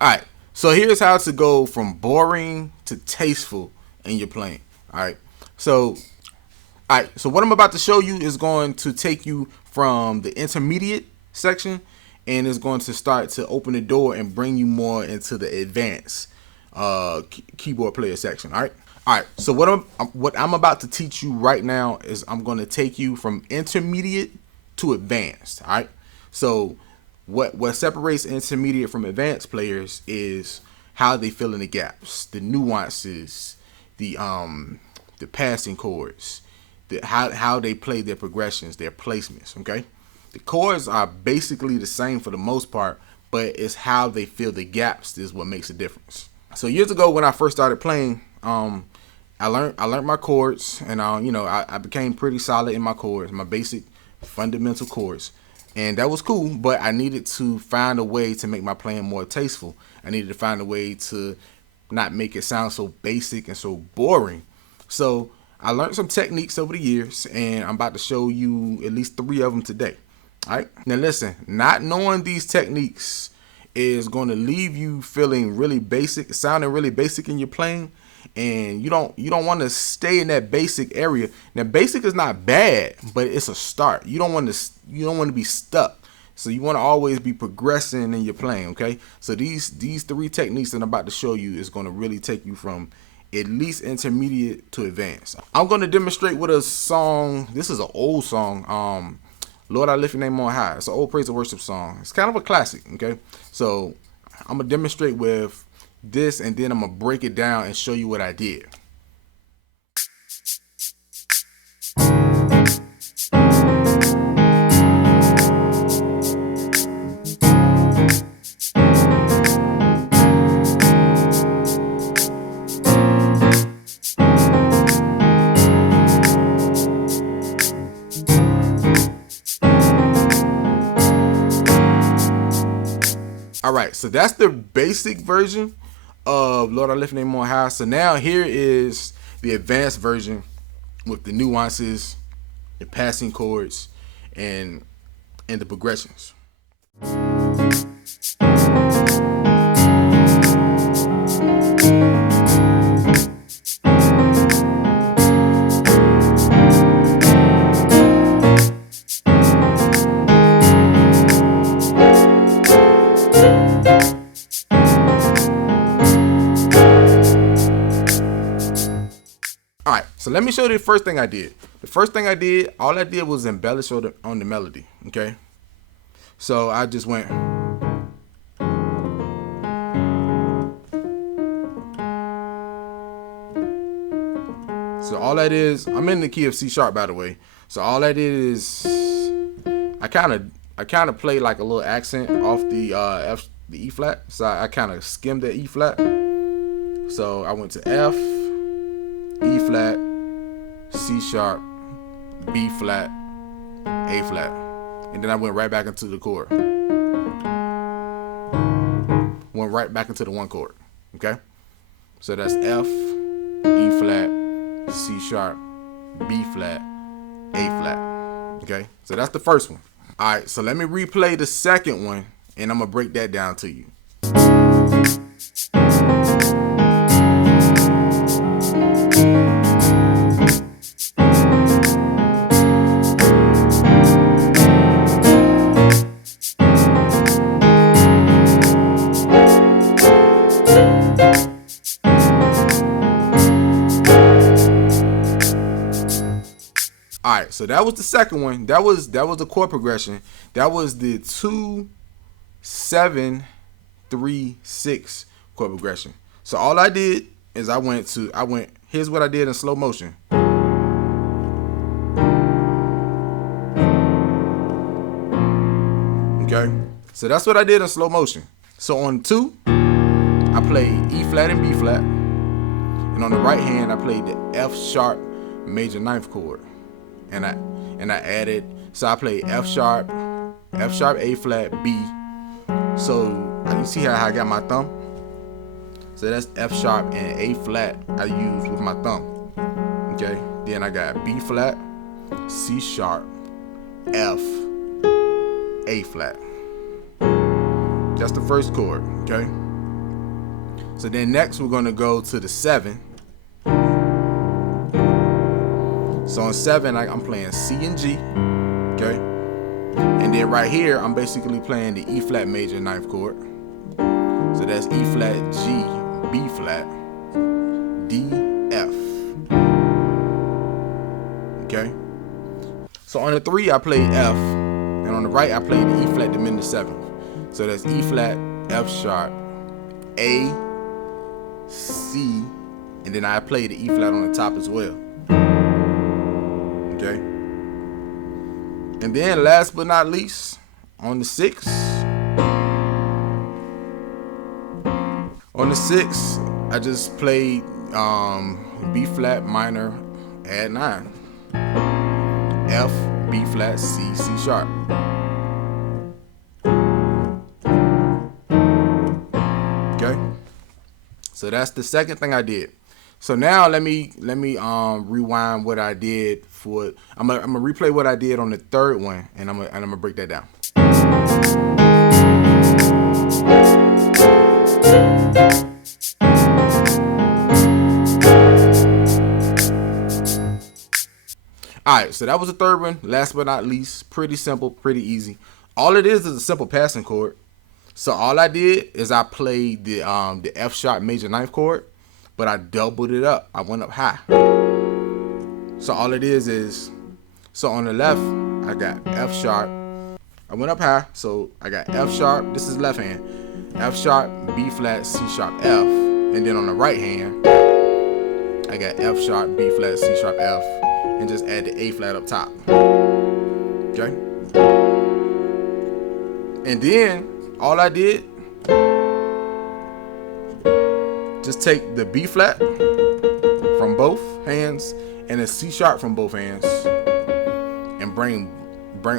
All right. So here's how to go from boring to tasteful in your playing. All right. So, all right. So what I'm about to show you is going to take you from the intermediate section, and is going to start to open the door and bring you more into the advanced keyboard player section. All right. All right. So what I'm about to teach you right now is I'm going to take you from intermediate to advanced. All right. So what separates intermediate from advanced players is how they fill in the gaps, the nuances, the passing chords, how they play their progressions, their placements. Okay, the chords are basically the same for the most part, but it's how they fill the gaps is what makes a difference. So years ago when I first started playing, I learned my chords, and I became pretty solid in my chords, my basic fundamental chords. And that was cool, but I needed to find a way to make my playing more tasteful. I needed to find a way to not make it sound so basic and so boring. So I learned some techniques over the years, and I'm about to show you at least 3 of them today. All right. Now listen, not knowing these techniques is going to leave you feeling really basic, sounding really basic in your playing, and you don't want to stay in that basic area. Now basic is not bad, but it's a start. You don't want to be stuck. So you want to always be progressing in your playing, okay? So these 3 techniques that I'm about to show you is going to really take you from at least intermediate to advanced. I'm going to demonstrate with a song. This is an old song. Lord, I lift your name on high. It's an old praise and worship song. It's kind of a classic, okay? So I'm going to demonstrate with this, and then I'm going to break it down and show you what I did. All right, so that's the basic version of Lord I Lift Your Name on High. So now here is the advanced version with the nuances, the passing chords, and the progressions. All right, so let me show you the first thing I did. The first thing I did, all I did was embellish on the melody, okay? So I just went. So all that is, I'm in the key of C sharp, by the way. So all that is, I kind of play like a little accent off the the E flat. So I kind of skimmed the E flat. So I went to F, E flat, C sharp, B flat, A flat, and then I went right back into the chord. Went right back into the 1 chord. Okay, so that's F, E flat, C sharp, B flat, A flat. Okay, so that's the first one. All right, so let me replay the second one, and I'm gonna break that down to you. All right, so that was the second one. That was the chord progression. That was the 2, 7, 3, 6 chord progression. So all I did is I went. Here's what I did in slow motion. Okay, so that's what I did in slow motion. So on 2, I played E flat and B flat, and on the right hand I played the F sharp major 9th chord. And I added, so I played F sharp, A flat, B. So you see how I got my thumb? So that's F sharp and A flat I use with my thumb. Okay, then I got B flat, C sharp, F, A flat. That's the first chord. Okay, So then next we're gonna go to the 7. So on 7, I'm playing C and G, okay? And then right here, I'm basically playing the E flat major 9th chord. So that's E flat, G, B flat, D, F. Okay? So on the 3, I play F, and on the right, I play the E flat diminished 7th. So that's E flat, F sharp, A, C, and then I play the E flat on the top as well. Okay? And then last but not least, on the 6, I just played B flat minor add 9, F, B flat, C, C sharp. Okay, so that's the second thing I did. So now let me rewind what I did for. I'm gonna replay what I did on the 3rd one, and I'm gonna break that down. Alright, so that was the 3rd one. Last but not least, pretty simple, pretty easy. All it is a simple passing chord. So all I did is I played the F sharp major 9th chord, but I doubled it up. I went up high. So all it is so on the left I got F sharp. I went up high, so I got F sharp. This is left hand. F sharp, B flat, C sharp, F, and then on the right hand I got F sharp, B flat, C sharp, F, and just add the A flat up top. Okay? And then all I did, just take the B flat from both hands and the C sharp from both hands and bring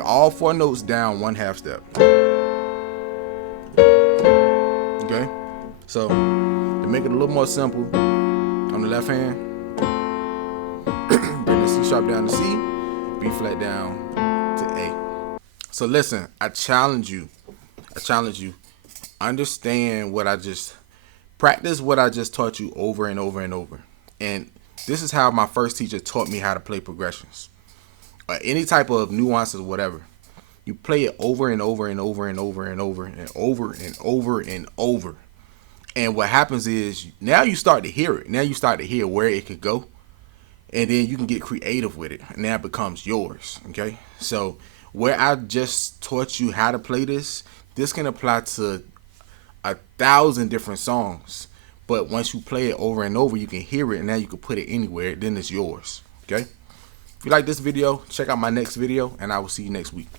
all 4 notes down 1/2 step. Okay? So to make it a little more simple, on the left hand, bring the C sharp down to C, B flat down to A. So listen, I challenge you, understand what practice what I just taught you over and over and over. And this is how my first teacher taught me how to play progressions. Or any type of nuances, whatever. You play it over and over and over and over and over and over and over and over. And what happens is now you start to hear it. Now you start to hear where it could go. And then you can get creative with it. And now it becomes yours. Okay? So where I just taught you how to play this can apply to 1,000 different songs. But once you play it over and over, you can hear it, and now you can put it anywhere. Then it's yours. Okay? If you like this video, check out my next video, and I will see you next week.